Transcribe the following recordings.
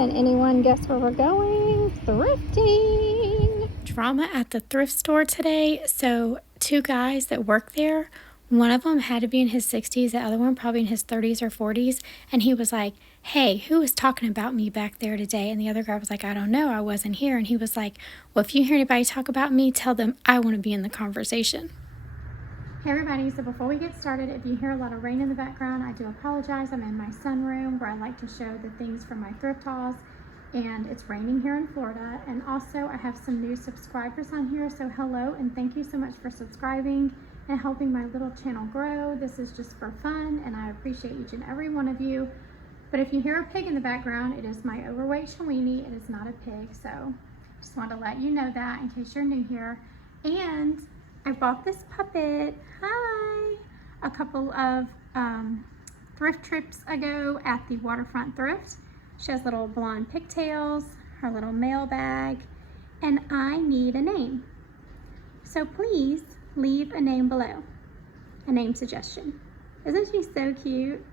Can anyone guess where we're going? Thrifting. Drama at the thrift store today. So 2 guys that work there, one of them had to be in his 60s, the other one probably in his 30s or 40s. And he was like, hey, who was talking about me back there today? And the other guy was like, I don't know, I wasn't here. And he was like, well, if you hear anybody talk about me, tell them I want to be in the conversation. Hey everybody, so before we get started, if you hear a lot of rain in the background, I do apologize. I'm in my sunroom where I like to show the things from my thrift hauls, and it's raining here in Florida. And also I have some new subscribers on here, so hello and thank you so much for subscribing and helping my little channel grow. This is just for fun and I appreciate each and every one of you. But if you hear a pig in the background, it is my overweight Shawini. It is not a pig, so just wanted to let you know that in case you're new here. And I bought this puppet, hi, a couple of thrift trips ago at the Waterfront Thrift. She has little blonde pigtails, her little mail bag, and I need a name. So please leave a name below, a name suggestion. Isn't she so cute?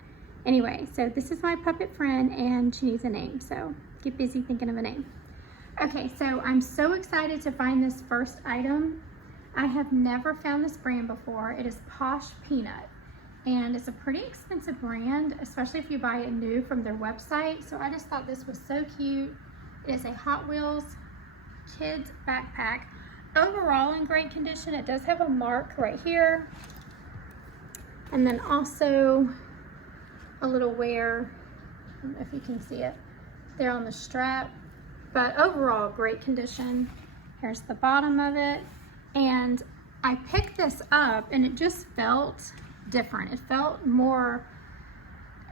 Anyway, so this is my puppet friend and she needs a name, so get busy thinking of a name. Okay, so I'm so excited to find this first item. I have never found this brand before. It is Posh Peanut, and it's a pretty expensive brand, especially if you buy it new from their website. So I just thought this was so cute. It is a Hot Wheels kids backpack. Overall in great condition. It does have a mark right here, and then also a little wear, I don't know if you can see it, there on the strap, but overall great condition. Here's the bottom of it. And I picked this up and it just felt different. It felt more,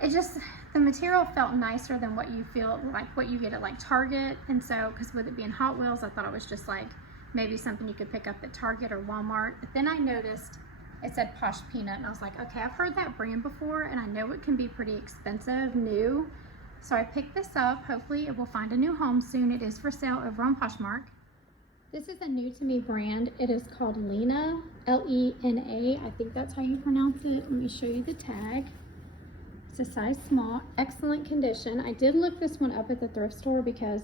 the material felt nicer than what you feel like, what you get at like Target. And so, because with it being Hot Wheels, I thought it was just like maybe something you could pick up at Target or Walmart. But then I noticed it said Posh Peanut and I was like, okay, I've heard that brand before and I know it can be pretty expensive new. So I picked this up. Hopefully it will find a new home soon. It is for sale over on Poshmark. This is a new to me brand. It is called Lena, L-E-N-A. I think that's how you pronounce it. Let me show you the tag. It's a size small, excellent condition. I did look this one up at the thrift store because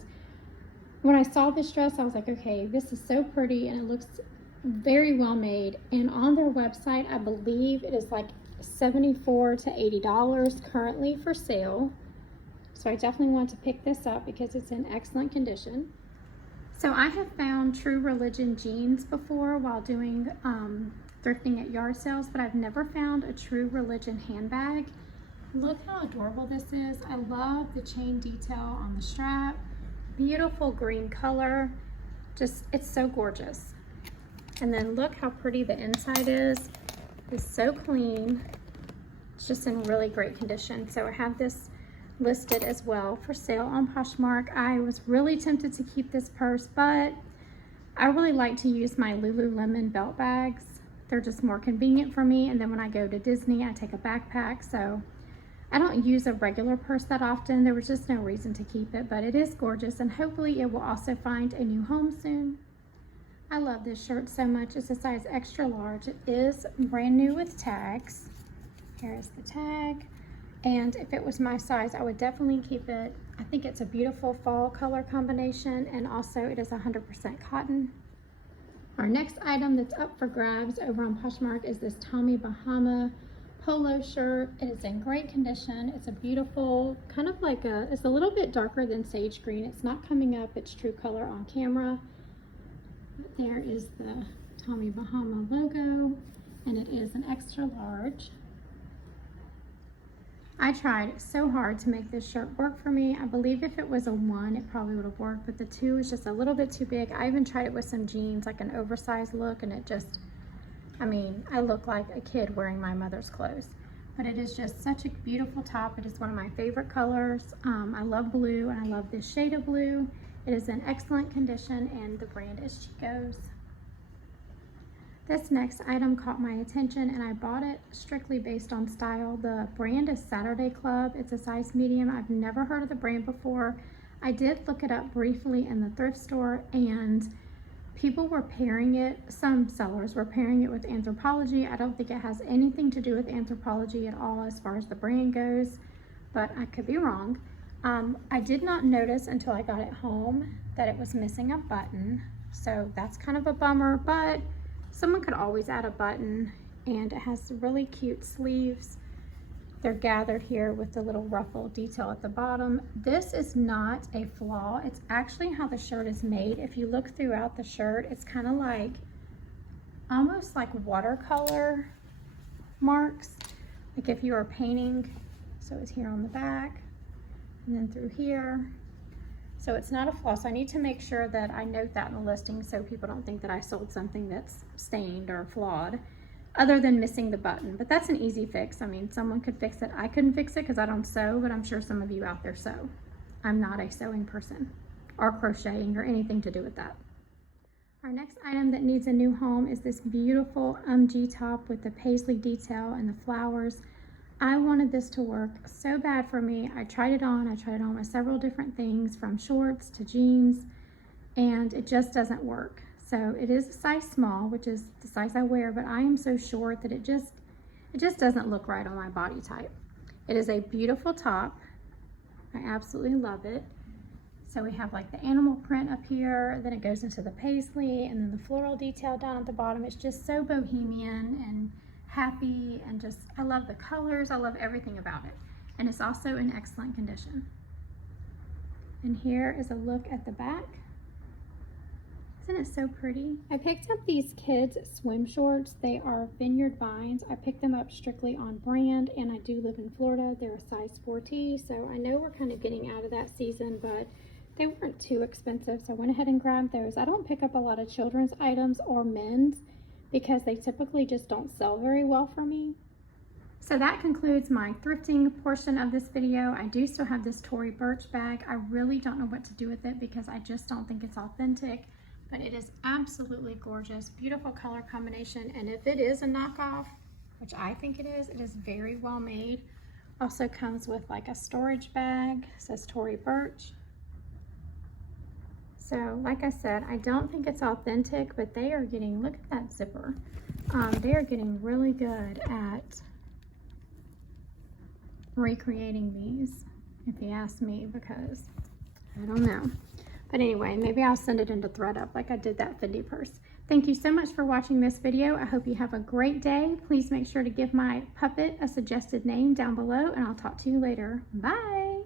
when I saw this dress, I was like, okay, this is so pretty and it looks very well made. And on their website, I believe it is like $74 to $80 currently for sale. So I definitely want to pick this up because it's in excellent condition. So I have found True Religion jeans before while doing thrifting at yard sales, but I've never found a True Religion handbag. Look how adorable this is. I love the chain detail on the strap. Beautiful green color. Just, it's so gorgeous. And then look how pretty the inside is. It's so clean. It's just in really great condition. So I have this listed as well for sale on Poshmark. I was really tempted to keep this purse, but I really like to use my Lululemon belt bags. They're just more convenient for me. And then when I go to Disney, I take a backpack. So I don't use a regular purse that often. There was just no reason to keep it, but it is gorgeous. And hopefully it will also find a new home soon. I love this shirt so much. It's a size extra large. It is brand new with tags. Here's the tag. And if it was my size, I would definitely keep it. I think it's a beautiful fall color combination, and also it is 100% cotton. Our next item that's up for grabs over on Poshmark is this Tommy Bahama polo shirt. It is in great condition. It's a beautiful, kind of like it's a little bit darker than sage green. It's not coming up its true color on camera. But there is the Tommy Bahama logo, and it is an extra large. I tried so hard to make this shirt work for me. I believe if it was a 1, it probably would have worked, but the 2 is just a little bit too big. I even tried it with some jeans, like an oversized look, and it just, I mean, I look like a kid wearing my mother's clothes. But it is just such a beautiful top. It is one of my favorite colors. I love blue, and I love this shade of blue. It is in excellent condition, and the brand is Chico's. This next item caught my attention and I bought it strictly based on style. The brand is Saturday Club. It's a size medium. I've never heard of the brand before. I did look it up briefly in the thrift store and people were pairing it, some sellers were pairing it with Anthropologie. I don't think it has anything to do with Anthropologie at all as far as the brand goes, but I could be wrong. I did not notice until I got it home that it was missing a button. So that's kind of a bummer, but someone could always add a button, and it has really cute sleeves. They're gathered here with the little ruffle detail at the bottom. This is not a flaw. It's actually how the shirt is made. If you look throughout the shirt, it's kind of like, almost like watercolor marks. Like if you were painting, so it's here on the back and then through here. So it's not a flaw. So I need to make sure that I note that in the listing so people don't think that I sold something that's stained or flawed, other than missing the button. But that's an easy fix. I mean, someone could fix it. I couldn't fix it because I don't sew, but I'm sure some of you out there sew. I'm not a sewing person or crocheting or anything to do with that. Our next item that needs a new home is this beautiful G top with the paisley detail and the flowers. I wanted this to work so bad for me. I tried it on with several different things, from shorts to jeans, and it just doesn't work. So it is a size small, which is the size I wear, but I am so short that it just doesn't look right on my body type. It is a beautiful top. I absolutely love it. So we have like the animal print up here, then it goes into the paisley, and then the floral detail down at the bottom. It's just so bohemian and happy, and just, I love the colors. I love everything about it. And it's also in excellent condition. And here is a look at the back. Isn't it so pretty? I picked up these kids swim shorts. They are Vineyard Vines. I picked them up strictly on brand, and I do live in Florida. They're a size 4T, so I know we're kind of getting out of that season, but they weren't too expensive, so I went ahead and grabbed those. I don't pick up a lot of children's items or men's because they typically just don't sell very well for me. So that concludes my thrifting portion of this video. I do still have this Tory Burch bag. I really don't know what to do with it because I just don't think it's authentic, but it is absolutely gorgeous. Beautiful color combination, and if it is a knockoff, which I think it is very well made. Also comes with like a storage bag. It says Tory Burch. So like I said, I don't think it's authentic, but they are getting, look at that zipper. They are getting really good at recreating these, if you ask me, because I don't know. But anyway, maybe I'll send it into ThredUp like I did that Fendi purse. Thank you so much for watching this video. I hope you have a great day. Please make sure to give my puppet a suggested name down below, and I'll talk to you later. Bye.